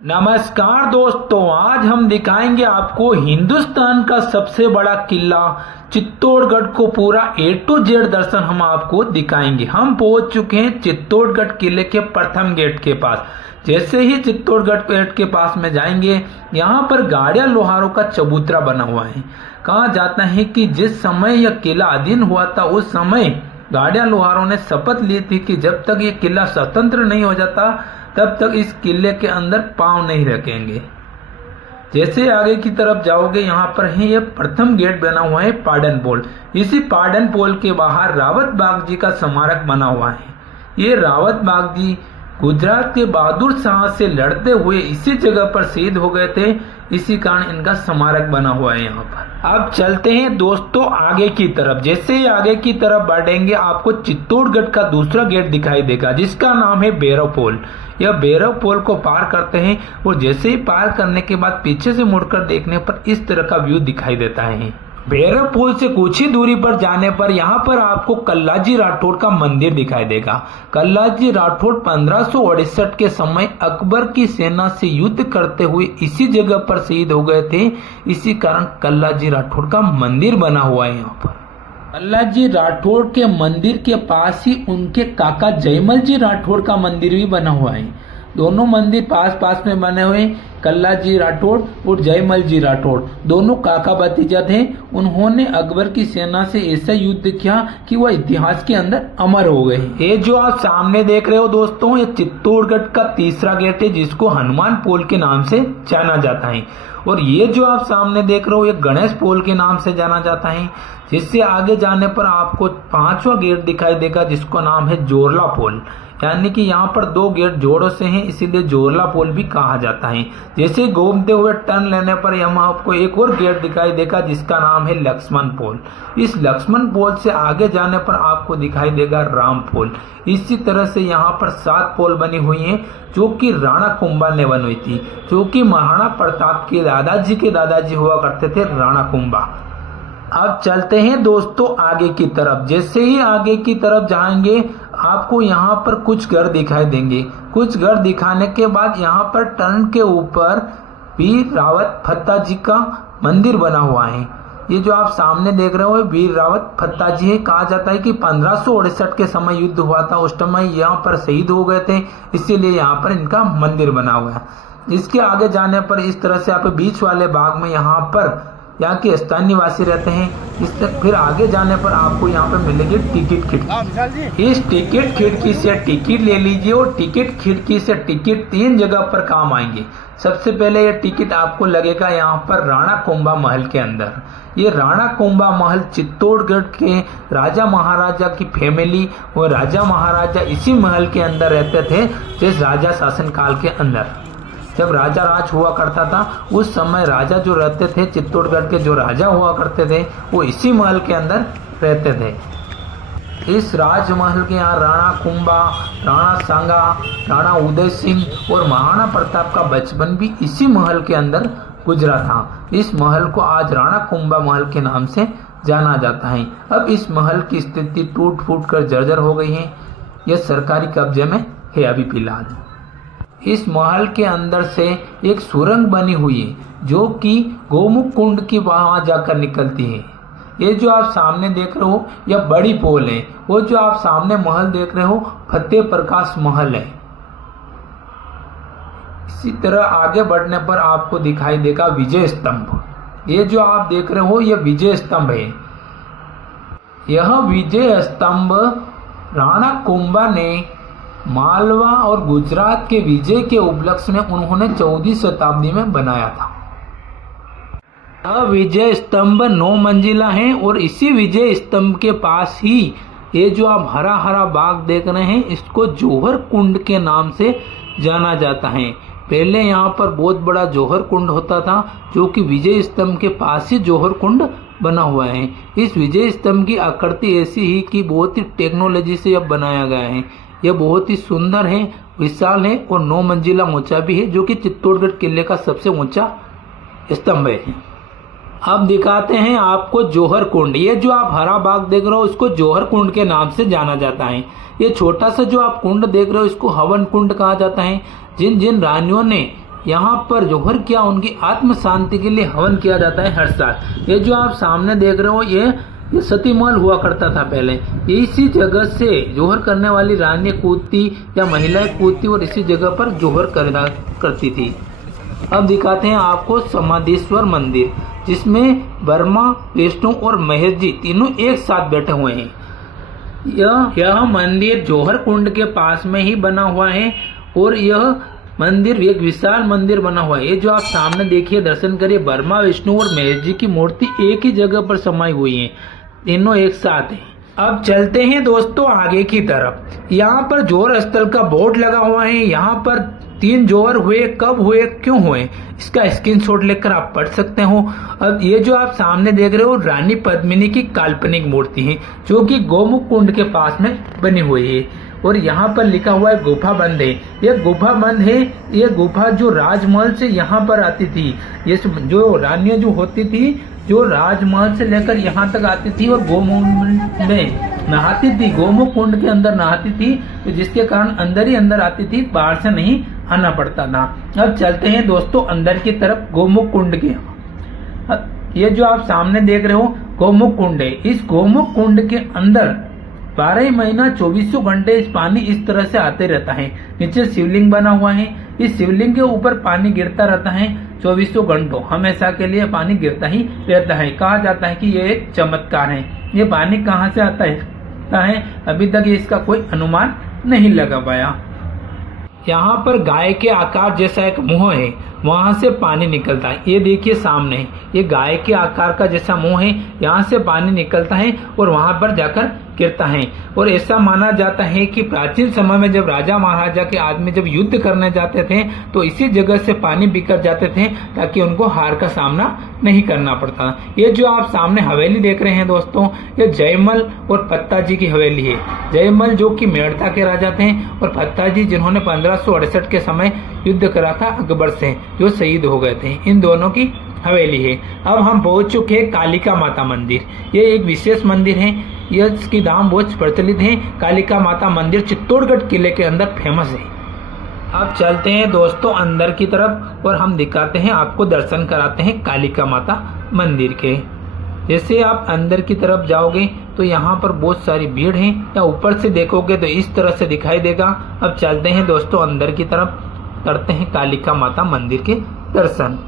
नमस्कार दोस्तों, आज हम दिखाएंगे आपको हिंदुस्तान का सबसे बड़ा किला चित्तौड़गढ़ को पूरा A to Z दर्शन हम आपको दिखाएंगे। हम पहुंच चुके हैं चित्तौड़गढ़ किले के प्रथम गेट के पास। जैसे ही चित्तौड़गढ़ गेट के पास में जाएंगे, यहाँ पर गाड़िया लोहारों का चबूतरा बना हुआ है। कहा जाता है कि जिस समय यह किला अधीन हुआ था उस समय गाड़िया लोहारों ने शपथ ली थी कि जब तक ये किला स्वतंत्र नहीं हो जाता तब तक इस किले के अंदर पांव नहीं रखेंगे। जैसे आगे की तरफ जाओगे, यहाँ पर है ये प्रथम गेट बना हुआ है पाडन पोल। इसी पाडन पोल के बाहर रावत बाग जी का स्मारक बना हुआ है। ये रावत बाग जी गुजरात के बहादुर शाह से लड़ते हुए इसी जगह पर शहीद हो गए थे, इसी कारण इनका स्मारक बना हुआ है यहाँ पर। अब चलते हैं दोस्तों आगे की तरफ। जैसे ही आगे की तरफ बढ़ेंगे, आपको चित्तौड़गढ़ का दूसरा गेट दिखाई देगा जिसका नाम है भैरव पोल। यह भैरव पोल को पार करते हैं और जैसे ही पार करने के बाद पीछे से मुड़कर देखने पर इस तरह का व्यू दिखाई देता है। भैरव पोल से कुछ ही दूरी पर जाने पर यहाँ पर आपको कल्लाजी राठौड़ का मंदिर दिखाई देगा। कल्लाजी राठौड़ 1568 के समय अकबर की सेना से युद्ध करते हुए इसी जगह पर शहीद हो गए थे, इसी कारण कल्लाजी राठौड़ का मंदिर बना हुआ है। यहाँ पर कल्लाजी राठौड़ के मंदिर के पास ही उनके काका जयमल जी राठौड़ का मंदिर भी बना हुआ है। दोनों मंदिर पास पास में बने हुए। कल्लाजी राठौड़ और जयमल जी राठौड़ दोनों काका भतीजा थे। उन्होंने अकबर की सेना से ऐसा युद्ध किया कि वह इतिहास के अंदर अमर हो गए। ये जो आप सामने देख रहे हो दोस्तों, ये चित्तौड़गढ़ का तीसरा गेट है जिसको हनुमान पोल के नाम से जाना जाता है। और ये जो आप सामने देख रहे हो, ये गणेश पोल के नाम से जाना जाता है। जिससे आगे जाने पर आपको पांचवा गेट दिखाई देगा जिसका नाम है जोरला पोल। यानी कि यहाँ पर दो गेट जोड़ों से हैं, इसीलिए जोरला पोल भी कहा जाता है। जैसे घूमते हुए टर्न लेने पर यहाँ आपको एक और गेट दिखाई देगा जिसका नाम है लक्ष्मण पोल। इस लक्ष्मण पोल से आगे जाने पर आपको दिखाई देगा राम पोल। इसी तरह से यहाँ पर 7 पोल बनी हुई हैं जो कि राणा कुंभा ने बनवाई थी, जो कि महाराणा प्रताप के दादाजी के दादाजी हुआ करते थे, राणा कुंभा। अब चलते हैं दोस्तों आगे की तरफ। जैसे ही आगे की तरफ जाएंगे, आपको यहाँ पर कुछ घर दिखाई देंगे। कुछ घर दिखाने के बाद यहाँ पर टर्न के ऊपर वीर रावत फत्ता जी का मंदिर बना हुआ है। ये जो आप सामने देख रहे हो वीर रावत फत्ता जी है। कहा जाता है कि 1568 के समय युद्ध हुआ था, उस समय यहाँ पर शहीद हो गए थे, इसीलिए यहाँ पर इनका मंदिर बना हुआ है। इसके आगे जाने पर इस तरह से आप बीच वाले भाग में यहाँ पर यहाँ के स्थानीय निवासी रहते हैं। इससे फिर आगे जाने पर आपको यहाँ पे मिलेगी टिकट खिड़की। इस टिकट खिड़की से टिकट ले लीजिए और टिकट खिड़की से टिकट 3 जगह पर काम आएंगे। सबसे पहले ये टिकट आपको लगेगा यहाँ पर राणा कुंभा महल के अंदर। ये राणा कुंभा महल चित्तौड़गढ़ के राजा महाराजा की फैमिली और राजा महाराजा इसी महल के अंदर रहते थे। जिस राजा शासन काल के अंदर जब राजा राज हुआ करता था, उस समय राजा जो रहते थे, चित्तौड़गढ़ के जो राजा हुआ करते थे, वो इसी महल के अंदर रहते थे। इस राजमहल के यहाँ राणा कुंभा, राणा सांगा, राणा उदय सिंह और महाराणा प्रताप का बचपन भी इसी महल के अंदर गुजरा था। इस महल को आज राणा कुंभा महल के नाम से जाना जाता है। अब इस महल की स्थिति टूट फूट कर जर्जर हो गई है। यह सरकारी कब्जे में है अभी फिलहाल। इस महल के अंदर से एक सुरंग बनी हुई है जो कि गोमुख कुंड की वहां जाकर निकलती है। ये जो आप सामने देख रहे हो यह बड़ी पोल है। वो जो आप सामने महल देख रहे हो फतेह प्रकाश महल है। इसी तरह आगे बढ़ने पर आपको दिखाई देगा विजय स्तंभ। ये जो आप देख रहे हो यह विजय स्तंभ है। यह विजय स्तंभ राणा कुंभा ने मालवा और गुजरात के विजय के उपलक्ष्य में उन्होंने 14वीं शताब्दी में बनाया था। यह विजय स्तंभ 9 मंजिला है और इसी विजय स्तंभ के पास ही ये जो आप हरा हरा बाग देख रहे हैं, इसको जौहर कुंड के नाम से जाना जाता है। पहले यहाँ पर बहुत बड़ा जौहर कुंड होता था, जो कि विजय स्तंभ के पास ही जौहर कुंड बना हुआ है। इस विजय स्तंभ की आकृति ऐसी ही कि बहुत ही टेक्नोलॉजी से अब बनाया गया है। यह बहुत ही सुंदर है, विशाल है और 9 मंजिला ऊंचा भी है, जो कि चित्तौड़गढ़ किले का सबसे ऊंचा स्तंभ है। अब दिखाते हैं आपको जौहर कुंड। ये जो आप हरा बाग देख रहे हो इसको जौहर कुंड के नाम से जाना जाता है। ये छोटा सा जो आप कुंड देख रहे हो इसको हवन कुंड कहा जाता है। जिन जिन रानियों ने यहाँ पर जौहर क्या उनकी आत्म शांति के लिए हवन किया जाता है हर साल। ये जो आप सामने देख रहे हो ये सती महल हुआ करता था पहले। इसी जगह से जौहर करने वाली रानी कूदती या महिलाएं कूदती और इसी जगह पर जौहर करती थी। अब दिखाते हैं आपको समाधीश्वर मंदिर, जिसमें बर्मा, विष्णु और महेश जी तीनों एक साथ बैठे हुए हैं। यह मंदिर जौहर कुंड के पास में ही बना हुआ है और यह मंदिर एक विशाल मंदिर बना हुआ है। ये जो आप सामने देखिए, दर्शन करिए, बर्मा, विष्णु और महेश जी की मूर्ति एक ही जगह पर समाई हुई है, तीनों एक साथ हैं। अब चलते हैं दोस्तों आगे की तरफ। यहाँ पर जौहर स्थल का बोर्ड लगा हुआ है। यहाँ पर 3 जौहर हुए, कब हुए, क्यों हुए, इसका स्क्रीनशॉट लेकर आप पढ़ सकते हो। अब ये जो आप सामने देख रहे हो रानी पद्मिनी की काल्पनिक मूर्ति है, जो कि गौमुख कुंड के पास में बनी हुई है। और यहाँ पर लिखा हुआ है गुफा बंद है। ये गुफा बंद है। ये गुफा जो राजमहल से यहाँ पर आती थी, ये जो रानियां जो होती थी, जो राजमहल से लेकर यहाँ तक आती थी और गौमुख में नहाती थी, गौमुख कुंड के अंदर नहाती थी, तो जिसके कारण अंदर ही अंदर आती थी, बाहर से नहीं आना पड़ता था। अब चलते हैं दोस्तों अंदर की तरफ गौमुख कुंड के। ये जो आप सामने देख रहे हो गौमुख कुंड है। इस गौमुख कुंड के अंदर 12 महीना 24 घंटे इस पानी इस तरह से आते रहता है। नीचे शिवलिंग बना हुआ है। इस शिवलिंग के ऊपर पानी गिरता रहता है 24 घंटों, हमेशा के लिए पानी गिरता ही रहता है। कहा जाता है कि ये एक चमत्कार है। ये पानी कहाँ से आता है अभी तक इसका कोई अनुमान नहीं लगा पाया। यहाँ पर गाय के आकार जैसा एक मुंह है, वहां से पानी निकलता है। ये देखिए सामने, ये गाय के आकार का जैसा मुंह है, यहाँ से पानी निकलता है और वहां पर जाकर गिरता है। और ऐसा माना जाता है कि प्राचीन समय में जब राजा महाराजा के आदमी जब युद्ध करने जाते थे, तो इसी जगह से पानी बिखर जाते थे, ताकि उनको हार का सामना नहीं करना पड़ता। ये जो आप सामने हवेली देख रहे हैं दोस्तों, ये जयमल और पत्ता जी की हवेली है। जयमल जो कि मेड़ता के राजा थे, और पत्ता जी जिन्होंने 1568 के समय युद्ध करा था अकबर से, जो शहीद हो गए थे, इन दोनों की हवेली है। अब हम पहुंच चुके हैं कालिका माता मंदिर। ये एक विशेष मंदिर है, यह इसकी नाम बहुत प्रचलित है। कालिका माता मंदिर चित्तौड़गढ़ किले के अंदर फेमस है। अब चलते हैं दोस्तों अंदर की तरफ और हम दिखाते हैं, आपको दर्शन कराते हैं कालिका माता मंदिर के। जैसे आप अंदर की तरफ जाओगे तो यहाँ पर बहुत सारी भीड़ है, या ऊपर से देखोगे तो इस तरह से दिखाई देगा। अब चलते हैं दोस्तों अंदर की तरफ, करते हैं कालिका माता मंदिर के दर्शन।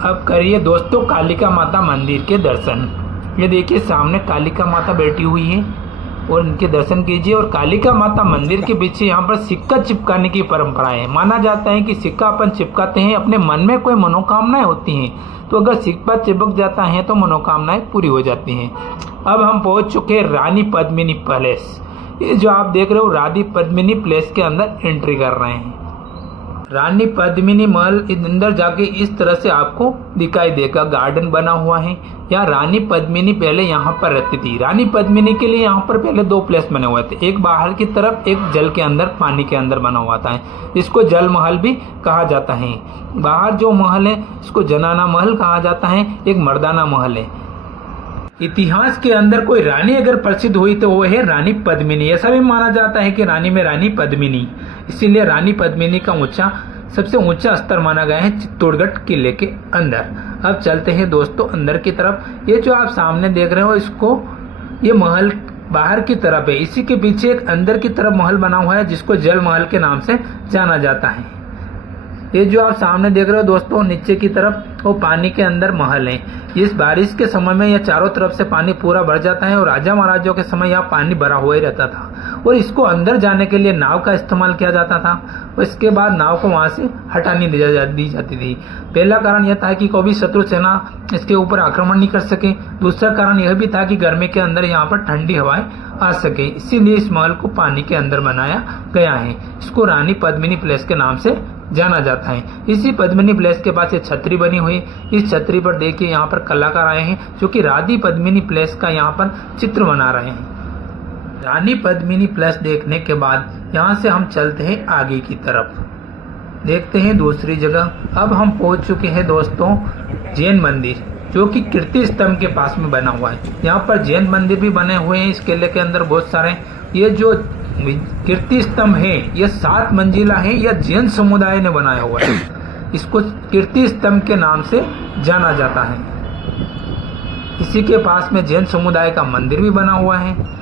अब करिए दोस्तों कालिका माता मंदिर के दर्शन। ये देखिए सामने कालिका माता बैठी हुई है और इनके दर्शन कीजिए। और कालिका माता मंदिर के पीछे यहाँ पर सिक्का चिपकाने की परंपरा है। माना जाता है कि सिक्का अपन चिपकाते हैं, अपने मन में कोई मनोकामनाएं होती हैं, तो अगर सिक्का चिपक जाता है तो मनोकामनाएं पूरी हो जाती हैं। अब हम पहुंच चुके हैं रानी पद्मिनी पैलेस। ये जो आप देख रहे हो रानी पद्मिनी पैलेस के अंदर एंट्री कर रहे हैं। रानी पद्मिनी महल अंदर जाके इस तरह से आपको दिखाई देगा, गार्डन बना हुआ है। यहाँ रानी पद्मिनी पहले यहाँ पर रहती थी। रानी पद्मिनी के लिए यहाँ पर पहले 2 प्लेस बने हुए थे, एक बाहर की तरफ, एक जल के अंदर, पानी के अंदर बना हुआ था। इसको जल महल भी कहा जाता है। बाहर जो महल है इसको जनाना महल कहा जाता है, एक मर्दाना महल है। इतिहास के अंदर कोई रानी अगर प्रसिद्ध हुई तो वो है रानी पद्मिनी। ऐसा भी माना जाता है कि रानी में रानी पद्मिनी, इसीलिए रानी पद्मिनी का सबसे ऊंचा स्तर माना गया है चित्तौड़गढ़ किले के अंदर। अब चलते हैं दोस्तों अंदर की तरफ। ये जो आप सामने देख रहे हो ये महल बाहर की तरफ है। इसी के पीछे एक अंदर की तरफ महल बना हुआ है, जिसको जल महल के नाम से जाना जाता है। ये जो आप सामने देख रहे हो दोस्तों नीचे की तरफ, वो पानी के अंदर महल है। इस बारिश के समय में यह चारों तरफ से पानी पूरा भर जाता है और राजा महाराजों के समय यहाँ पानी भरा हुआ ही रहता था। और इसको अंदर जाने के लिए नाव का इस्तेमाल किया जाता था, और इसके बाद नाव को वहां से हटानी दी जाती थी। पहला कारण यह था कि कोई शत्रु सेना इसके ऊपर आक्रमण नहीं कर सके। दूसरा कारण यह भी था कि गर्मी के अंदर यहाँ पर ठंडी हवाएं आ सके, इसीलिए इस महल को पानी के अंदर बनाया गया है। इसको रानी पद्मिनी पैलेस के नाम से जाना जाता है। इसी पद्मिनी पैलेस के पास ये छतरी बनी हुई। इस छतरी पर देखिए यहाँ पर कलाकार आए हैं, जो कि रानी पद्मिनी पैलेस का यहाँ पर चित्र बना रहे हैं। रानी पद्मिनी पैलेस देखने के बाद यहाँ से हम चलते हैं आगे की तरफ, देखते हैं दूसरी जगह। अब हम पहुंच चुके हैं दोस्तों जैन मंदिर, जो कि कीर्ति स्तंभ के पास में बना हुआ है। यहाँ पर जैन मंदिर भी बने हुए हैं इस किले के अंदर बहुत सारे। ये जो कीर्ति स्तंभ है ये 7 मंजिला है, यह जैन समुदाय ने बनाया हुआ है। इसको कीर्ति स्तंभ के नाम से जाना जाता है। इसी के पास में जैन समुदाय का मंदिर भी बना हुआ है।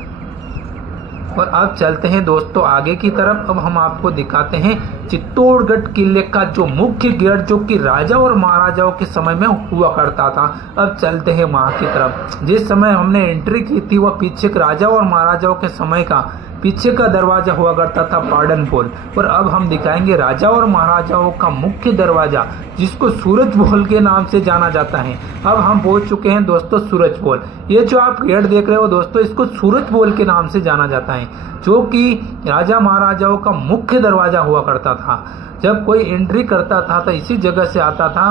और अब चलते हैं दोस्तों आगे की तरफ। अब हम आपको दिखाते हैं चित्तौड़गढ़ किले का जो मुख्य गेट, जो कि राजा और महाराजाओं के समय में हुआ करता था। अब चलते हैं वहां की तरफ। जिस समय हमने एंट्री की थी वह पीछे राजा और महाराजाओं के समय का पीछे का दरवाजा हुआ करता था पार्डन पोल। और अब हम दिखाएंगे राजा और महाराजाओं का मुख्य दरवाजा, जिसको सूरज पोल के नाम से जाना जाता है। अब हम पहुंच चुके हैं दोस्तों सूरज पोल। ये जो आप गेट देख रहे हो दोस्तों, इसको सूरज पोल के नाम से जाना जाता है, जो कि राजा महाराजाओं का मुख्य दरवाजा हुआ करता था। जब कोई एंट्री करता था तो इसी जगह से आता था।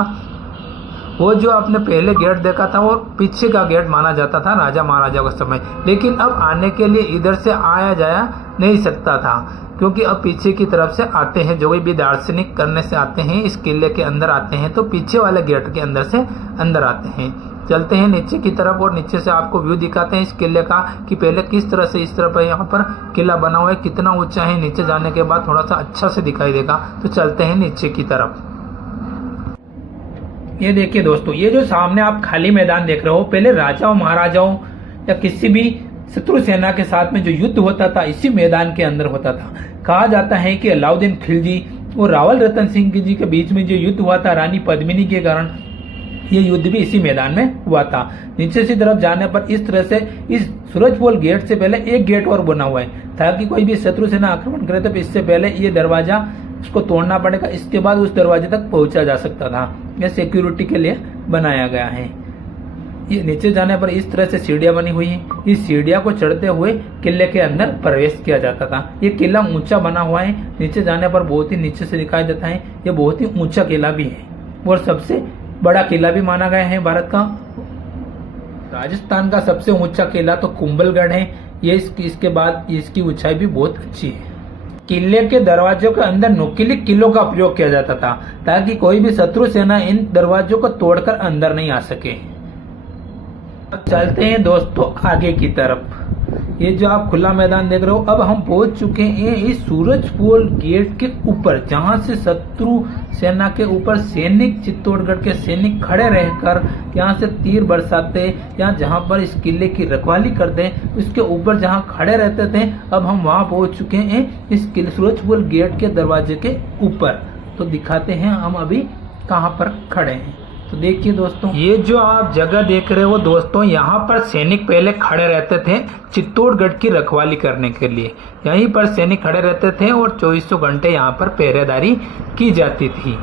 वो जो आपने पहले गेट देखा था वो पीछे का गेट माना जाता था राजा महाराजा के समय, लेकिन अब आने के लिए इधर से आया जाया नहीं सकता था, क्योंकि अब पीछे की तरफ से आते हैं। जो भी दार्शनिक करने से आते हैं, इस किले के अंदर आते हैं, तो पीछे वाले गेट के अंदर से अंदर आते हैं। चलते हैं नीचे की तरफ और नीचे से आपको व्यू दिखाते हैं इस किले का, कि पहले किस तरह से इस तरफ यहाँ पर किला बना हुआ है, कितना ऊंचा है। नीचे जाने के बाद थोड़ा सा अच्छा से दिखाई देगा। तो चलते हैं नीचे की तरफ। ये देखिए दोस्तों, ये जो सामने आप खाली मैदान देख रहे हो, पहले राजाओं महाराजाओं या किसी भी शत्रु सेना के साथ में जो युद्ध होता था इसी मैदान के अंदर होता था। कहा जाता है कि अलाउद्दीन खिलजी और रावल रतन सिंह जी के बीच में जो युद्ध हुआ था रानी पद्मिनी के कारण, ये युद्ध भी इसी मैदान में हुआ था। नीचे की तरफ जाने पर इस तरह से इस सूरजपोल गेट से पहले एक गेट और बना हुआ है, ताकि कोई भी शत्रु सेना आक्रमण करे तो इससे पहले ये दरवाजा उसको तोड़ना पड़ेगा, इसके बाद उस दरवाजे तक पहुंचा जा सकता था। यह सिक्योरिटी के लिए बनाया गया है। ये नीचे जाने पर इस तरह से सीढ़ियां बनी हुई हैं। इस सीढ़ियां को चढ़ते हुए किले के अंदर प्रवेश किया जाता था। ये किला ऊंचा बना हुआ है, नीचे जाने पर बहुत ही नीचे से दिखाई देता है। ये बहुत ही ऊंचा किला भी है और सबसे बड़ा किला भी माना गया है भारत का। राजस्थान का सबसे ऊंचा किला तो कुंभलगढ़ है। ये इसके बाद इसकी ऊंचाई भी बहुत अच्छी है। किले के दरवाजों के अंदर नुकीली किलों का प्रयोग किया जाता था, ताकि कोई भी शत्रु सेना इन दरवाजों को तोड़कर अंदर नहीं आ सके। अब चलते हैं दोस्तों आगे की तरफ। ये जो आप खुला मैदान देख रहे हो, अब हम पहुंच चुके हैं इस सूरजपोल गेट के ऊपर, जहां से शत्रु सेना के ऊपर सैनिक, चित्तौड़गढ़ के सैनिक खड़े रहकर यहाँ से तीर बरसाते, या जहां पर इस किले की रखवाली करते उसके ऊपर जहां खड़े रहते थे। अब हम वहां पहुंच चुके हैं इस सूरजपोल गेट के दरवाजे के ऊपर। तो दिखाते हैं हम अभी कहाँ पर खड़े हैं। तो देखिए दोस्तों, ये जो आप जगह देख रहे हो दोस्तों, यहाँ पर सैनिक पहले खड़े रहते थे चित्तौड़गढ़ की रखवाली करने के लिए। यहीं पर सैनिक खड़े रहते थे और 2400 घंटे यहाँ पर पहरेदारी की जाती थी।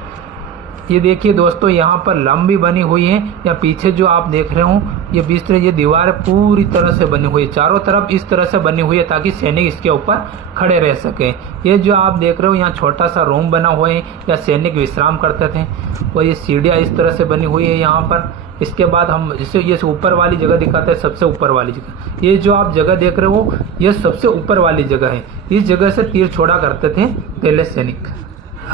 ये देखिए दोस्तों, यहाँ पर लंबी बनी हुई है, या पीछे जो आप देख रहे हो ये बिस्तर, ये दीवार पूरी तरह से बनी हुई है, चारों तरफ इस तरह से बनी हुई है ताकि सैनिक इसके ऊपर खड़े रह सके। ये जो आप देख रहे हो यहाँ छोटा सा रूम बना हुआ है, या सैनिक विश्राम करते थे। और ये सीढ़ियाँ इस तरह से बनी हुई है यहाँ पर। इसके बाद हम इसे ये ऊपर वाली जगह दिखाते हैं, सबसे ऊपर वाली जगह। ये जो आप जगह देख रहे हो ये सबसे ऊपर वाली जगह है। इस जगह से तीर छोड़ा करते थे पहले सैनिक।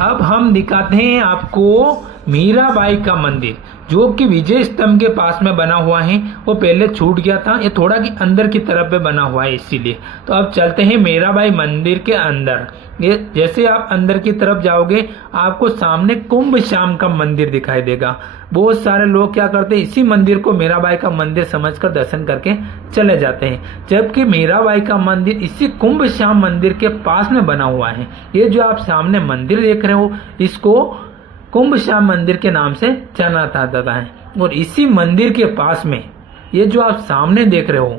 अब हम दिखाते हैं आपको मीराबाई का मंदिर, जो कि विजय स्तंभ के पास में बना हुआ है। वो पहले छूट गया था, ये थोड़ा की अंदर की तरफ में बना हुआ है इसीलिए। तो अब चलते हैं मीराबाई मंदिर के अंदर। ये जैसे आप अंदर की तरफ जाओगे आपको सामने कुंभ श्याम का मंदिर दिखाई देगा। बहुत सारे लोग क्या करते हैं, इसी मंदिर को मीराबाई का मंदिर समझकर दर्शन करके चले जाते हैं, जबकि मीराबाई का मंदिर इसी कुंभ श्याम मंदिर के पास में बना हुआ है। ये जो आप सामने मंदिर देख रहे हो इसको कुंभ श्याम मंदिर के नाम से जाना जाता है। और इसी मंदिर के पास में ये जो आप सामने देख रहे हो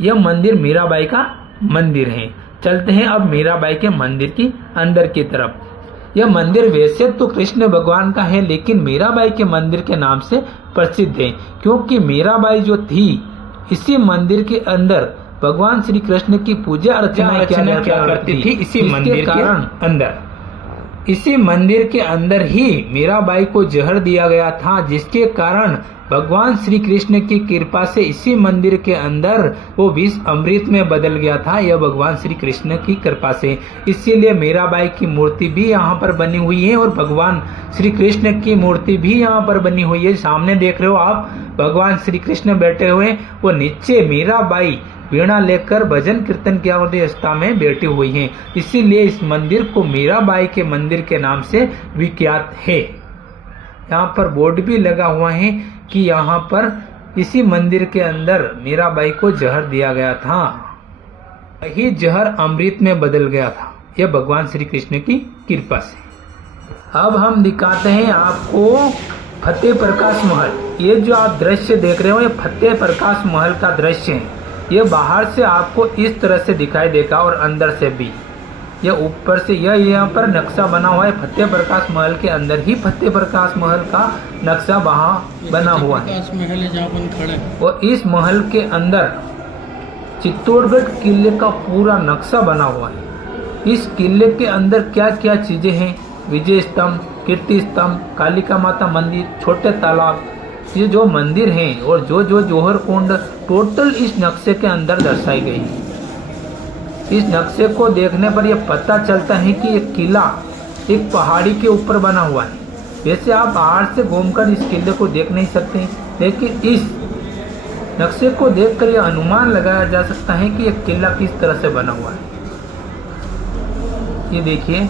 यह मंदिर मीराबाई का मंदिर है। चलते हैं अब मीराबाई के मंदिर की अंदर की तरफ। यह मंदिर वैसे तो कृष्ण भगवान का है, लेकिन मीराबाई के मंदिर के नाम से प्रसिद्ध है, क्योंकि मीराबाई जो थी इसी मंदिर के अंदर भगवान श्री कृष्ण की पूजा अर्चना क्या करती थी इसी मंदिर के अंदर। इसी मंदिर के अंदर ही मीराबाई को जहर दिया गया था, जिसके कारण भगवान श्री कृष्ण की कृपा से इसी मंदिर के अंदर वो विष अमृत में बदल गया था। यह भगवान श्री कृष्ण की कृपा से, इसीलिए मीराबाई की मूर्ति भी यहाँ पर बनी हुई है और भगवान श्री कृष्ण की मूर्ति भी यहाँ पर बनी हुई है। सामने देख रहे हो आप भगवान श्री कृष्ण बैठे हुए, वो नीचे मीराबाई वीणा लेकर भजन कीर्तन की अवस्था में बैठी हुई हैं। इसीलिए इस मंदिर को मीराबाई के मंदिर के नाम से विख्यात है। यहाँ पर बोर्ड भी लगा हुआ है कि यहाँ पर इसी मंदिर के अंदर मीराबाई को जहर दिया गया था। यही जहर अमृत में बदल गया था, यह भगवान श्री कृष्ण की कृपा से। अब हम दिखाते हैं आपको फतेह प्रकाश महल। ये जो आप दृश्य देख रहे हो ये फतेह प्रकाश महल का दृश्य है। ये बाहर से आपको इस तरह से दिखाई देगा और अंदर से भी। यह ऊपर से यह यहाँ पर नक्शा बना हुआ है फतेह प्रकाश महल के अंदर ही फतेह प्रकाश महल का नक्शा वहाँ बना हुआ है। महल है जहाँ अपन खड़े हैं। और इस महल के अंदर चित्तौड़गढ़ किले का पूरा नक्शा बना हुआ है। इस किले के अंदर क्या क्या चीजें हैं, विजय स्तंभ, कीर्ति स्तंभ, कालिका माता मंदिर, छोटे तालाब, ये जो मंदिर हैं और जो जौहर कुंड टोटल इस नक्शे के अंदर दर्शाई गई है। इस नक्शे को देखने पर यह पता चलता है कि यह किला एक पहाड़ी के ऊपर बना हुआ है। वैसे आप बाहर से घूमकर इस किले को देख नहीं सकते, लेकिन इस नक्शे को देखकर यह अनुमान लगाया जा सकता है कि यह किला किस तरह से बना हुआ है। ये देखिए,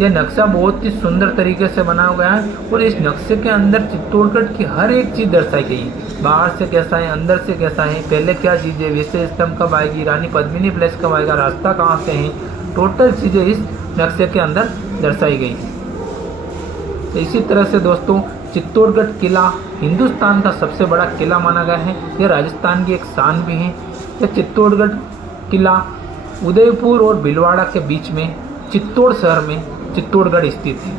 यह नक्शा बहुत ही सुंदर तरीके से बना गया है और इस नक्शे के अंदर चित्तौड़गढ़ की हर एक चीज दर्शाई गई है। बाहर से कैसा है, अंदर से कैसा है, पहले क्या चीज़ है, वैसे स्तंभ कब आएगी, रानी पद्मिनी प्लेस कब आएगा, रास्ता कहाँ से है, टोटल चीज़ें इस नक्शे के अंदर दर्शाई गई हैं। तो इसी तरह से दोस्तों चित्तौड़गढ़ किला हिंदुस्तान का सबसे बड़ा किला माना गया है। यह राजस्थान की एक शान भी है। यह चित्तौड़गढ़ किला उदयपुर और भीलवाड़ा के बीच में चित्तौड़ शहर में चित्तौड़गढ़ स्थित है।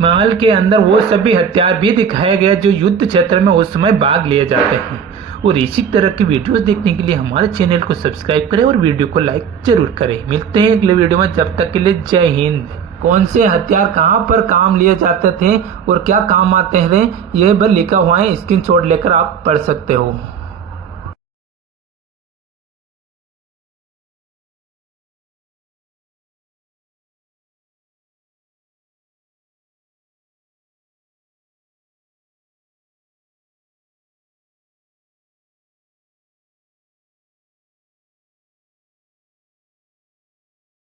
महल के अंदर वो सभी हथियार भी दिखाए गए जो युद्ध क्षेत्र में उस समय भाग लिए जाते हैं। और इसी तरह की वीडियोस देखने के लिए हमारे चैनल को सब्सक्राइब करें और वीडियो को लाइक जरूर करें। मिलते हैं अगले वीडियो में, जब तक के लिए जय हिंद। कौन से हथियार कहाँ पर काम लिए जाते थे और क्या काम आते हैं, यह भी लिखा हुआ है, स्क्रीनशॉट लेकर आप पढ़ सकते हो।